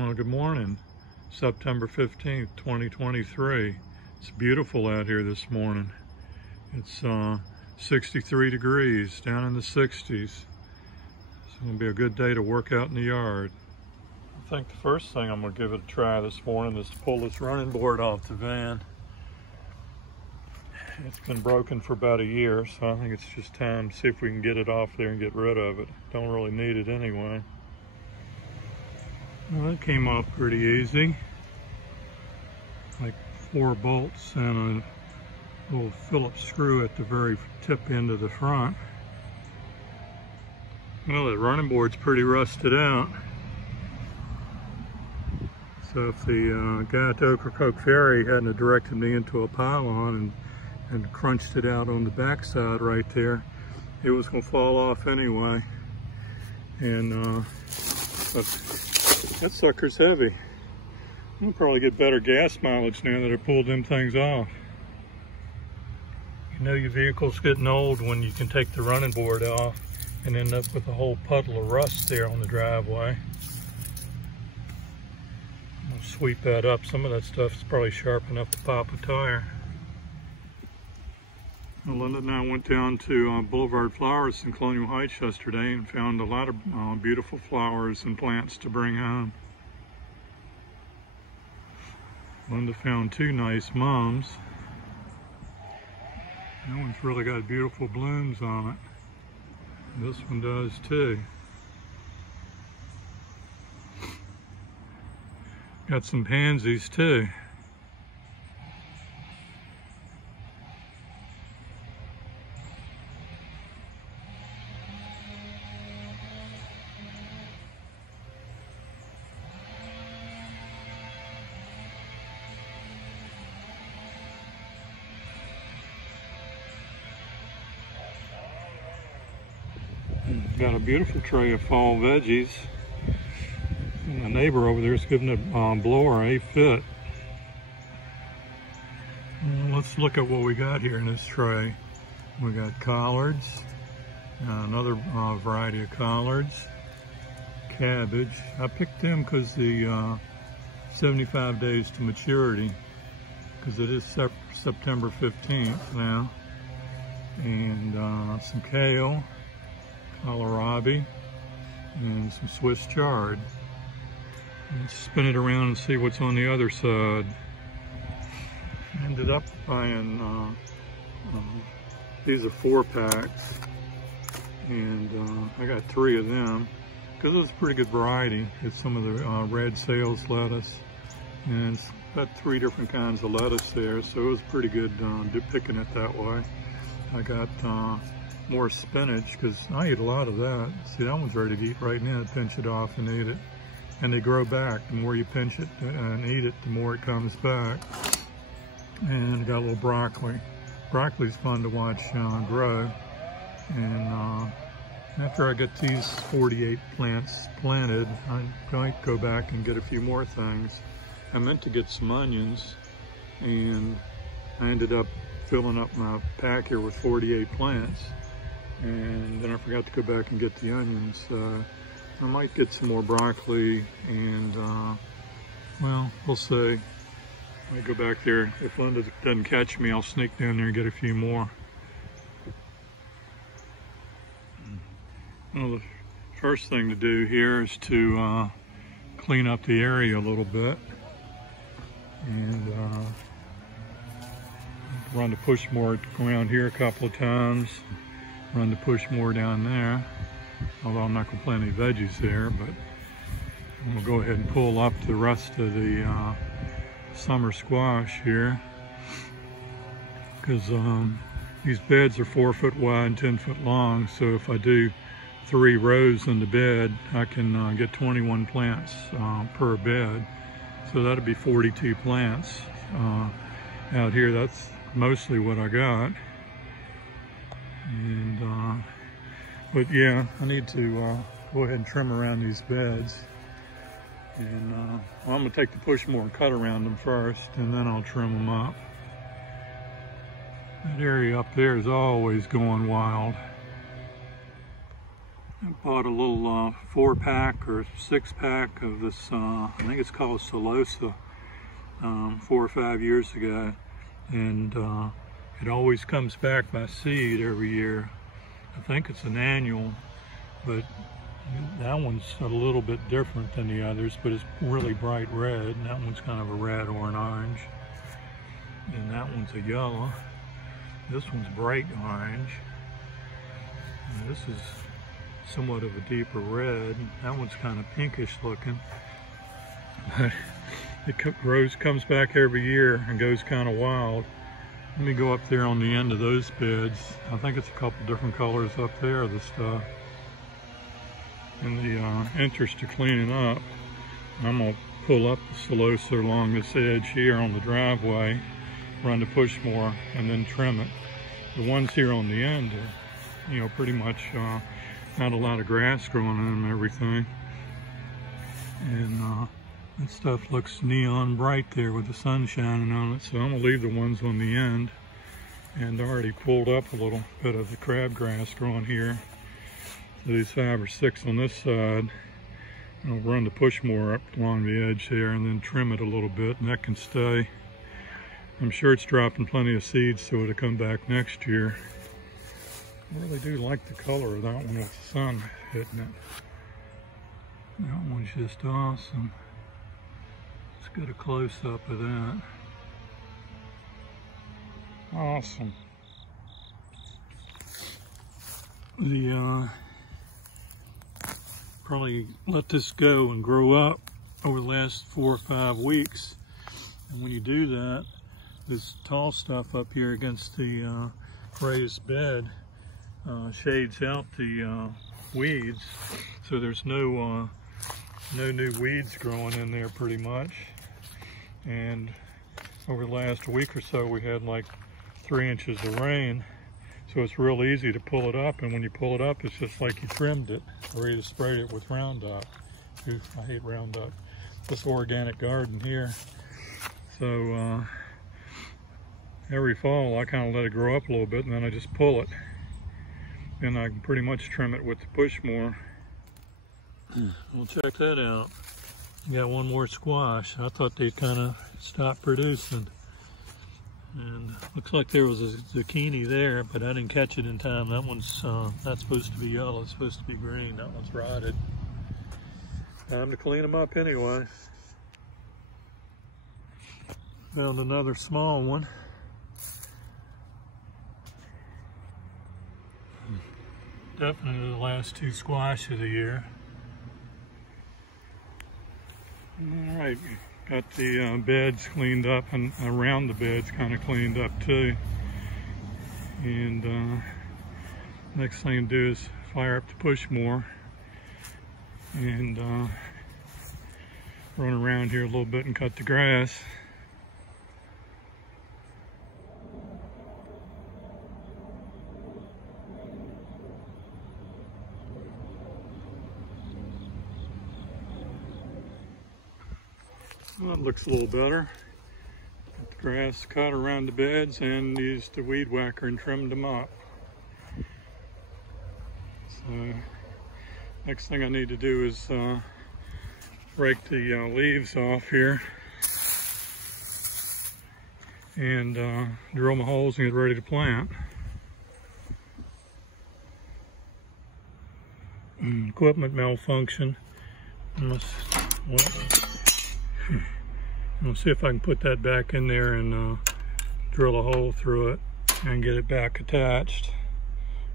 Well, good morning. September 15th, 2023. It's beautiful out here this morning. It's 63 degrees, down in the 60s. It's going to be a good day to work out in the yard. I think the first thing I'm going to give it a try this morning is to pull this running board off the van. It's been broken for about a year, so I think it's just time to see if we can get it off there and get rid of it. Don't really need it anyway. Well, it came off pretty easy. Like 4 bolts and a little Phillips screw at the very tip end of the front. Well, that running board's pretty rusted out. So if the guy at the Ocracoke Ferry hadn't directed me into a pylon and crunched it out on the backside right there, it was going to fall off anyway. And but that sucker's heavy. I'm gonna probably get better gas mileage now that I pulled them things off. You know your vehicle's getting old when you can take the running board off and end up with a whole puddle of rust there on the driveway. I'm gonna sweep that up. Some of that stuff is probably sharp enough to pop a tire. Well, Linda and I went down to Boulevard Flowers in Colonial Heights yesterday and found a lot of beautiful flowers and plants to bring home. Linda found 2 nice mums. That one's really got beautiful blooms on it. This one does too. Got some pansies too. Got a beautiful tray of fall veggies. My neighbor over there is giving a blower a fit. Let's look at what we got here in this tray. We got collards, another variety of collards, cabbage. I picked them because the 75 days to maturity, because it is September 15th now. And some kale, kohlrabi, and some Swiss chard. Let's spin it around and see what's on the other side. Ended up buying, these are 4-packs, and I got 3 of them, because it was a pretty good variety. It's some of the red sales lettuce, and it's got 3 different kinds of lettuce there, so it was pretty good picking it that way. I got more spinach, because I eat a lot of that. See, that one's ready to eat right now. Pinch it off and eat it. And they grow back. The more you pinch it and eat it, the more it comes back. And I got a little broccoli. Broccoli's fun to watch grow. And after I get these 48 plants planted, I might go back and get a few more things. I meant to get some onions, and I ended up filling up my pack here with 48 plants. And then I forgot to go back and get the onions. I might get some more broccoli, and well, we'll see. I might go back there. If Linda doesn't catch me, I'll sneak down there and get a few more. Well, the first thing to do here is to clean up the area a little bit, and run the push more around here a couple of times. Run the push more down there, although I'm not going to plant any veggies there, but I'm going to go ahead and pull up the rest of the summer squash here, because these beds are 4 foot wide and 10 foot long, so if I do 3 rows in the bed, I can get 21 plants per bed, so that'd be 42 plants out here. That's mostly what I got. And but yeah, I need to go ahead and trim around these beds, and well, I'm gonna take the push more and cut around them first, and then I'll trim them up. That area up there is always going wild. I bought a little 4-pack or 6-pack of this, I think it's called Celosa, 4 or 5 years ago. And it always comes back by seed every year. I think it's an annual, but that one's a little bit different than the others, but it's really bright red. And that one's kind of a red or an orange. And that one's a yellow. This one's bright orange. And this is somewhat of a deeper red. That one's kind of pinkish looking. But it comes back every year and goes kind of wild. Let me go up there on the end of those beds. I think it's a couple different colors up there, the stuff. In the interest of cleaning up, I'm going to pull up the Celosa along this edge here on the driveway, run the push more, and then trim it. The ones here on the end are, you know, pretty much not a lot of grass growing on them and everything. And that stuff looks neon bright there with the sun shining on it, so I'm going to leave the ones on the end. And I already pulled up a little bit of the crabgrass growing here. So these 5 or 6 on this side. I'll run the push more up along the edge there and then trim it a little bit, and that can stay. I'm sure it's dropping plenty of seeds, so it'll come back next year. I really do like the color of that one with the sun hitting it. That one's just awesome. Let's get a close-up of that. Awesome. Probably let this go and grow up over the last 4 or 5 weeks. And when you do that, this tall stuff up here against the raised bed shades out the weeds, so there's no new weeds growing in there pretty much. And over the last week or so we had like 3 inches of rain, so it's real easy to pull it up, and when you pull it up it's just like you trimmed it or you sprayed it with Roundup. Oof, I hate Roundup. This organic garden here, so every fall I kind of let it grow up a little bit and then I just pull it, and I can pretty much trim it with the push more. We'll check that out. Got one more squash. I thought they'd kind of stopped producing. And looks like there was a zucchini there, but I didn't catch it in time. That one's not supposed to be yellow, it's supposed to be green. That one's rotted. Time to clean them up anyway. Found another small one. Definitely the last 2 squash of the year. All right, got the beds cleaned up, and around the beds kind of cleaned up too. And next thing to do is fire up the push more and run around here a little bit and cut the grass. Well, that looks a little better. Got the grass cut around the beds and used the weed whacker and trimmed them up. So next thing I need to do is rake the leaves off here and drill my holes and get ready to plant. Equipment malfunction. I'll see if I can put that back in there and drill a hole through it and get it back attached.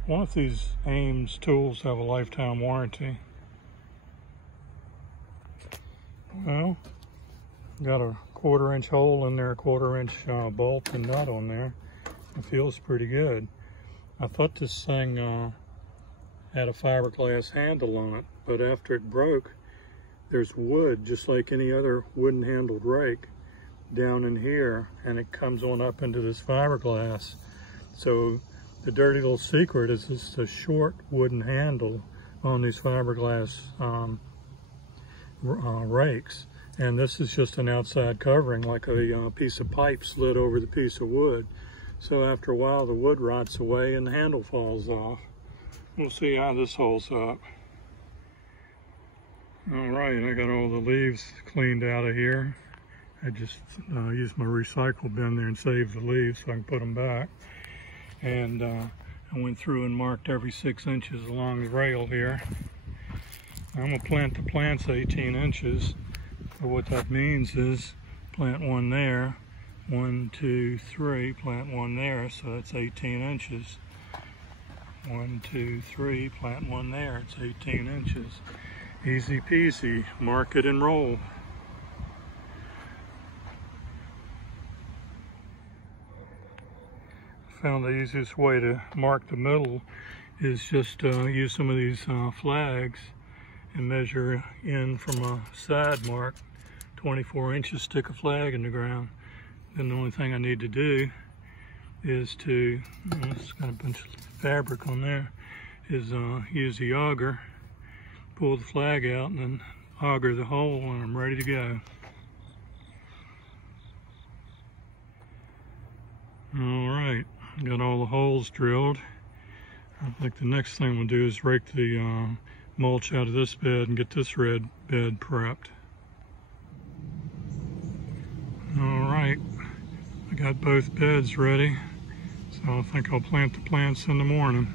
I wonder if these Ames tools have a lifetime warranty. Well, got a 1/4 inch hole in there, a 1/4 inch bolt and nut on there. It feels pretty good. I thought this thing had a fiberglass handle on it, but after it broke, there's wood, just like any other wooden handled rake, down in here, and it comes on up into this fiberglass. So the dirty little secret is just a short wooden handle on these fiberglass rakes. And this is just an outside covering, like a piece of pipe slid over the piece of wood. So after a while the wood rots away and the handle falls off. We'll see how this holds up. All right, I got all the leaves cleaned out of here. I just used my recycle bin there and saved the leaves so I can put them back. And I went through and marked every 6 inches along the rail here. I'm gonna plant the plants 18 inches. So what that means is plant one there, 1, 2, 3, plant one there, so that's 18 inches. 1, 2, 3, plant one there, it's 18 inches. Easy peasy, mark it and roll. Found the easiest way to mark the middle is just use some of these flags and measure in from a side mark, 24 inches, stick a flag in the ground. Then the only thing I need to do is to, it's got a bunch of fabric on there, is use the auger, pull the flag out, and then auger the hole, and I'm ready to go. All right, got all the holes drilled. I think the next thing we'll do is rake the mulch out of this bed and get this red bed prepped. All right, I got both beds ready, so I think I'll plant the plants in the morning.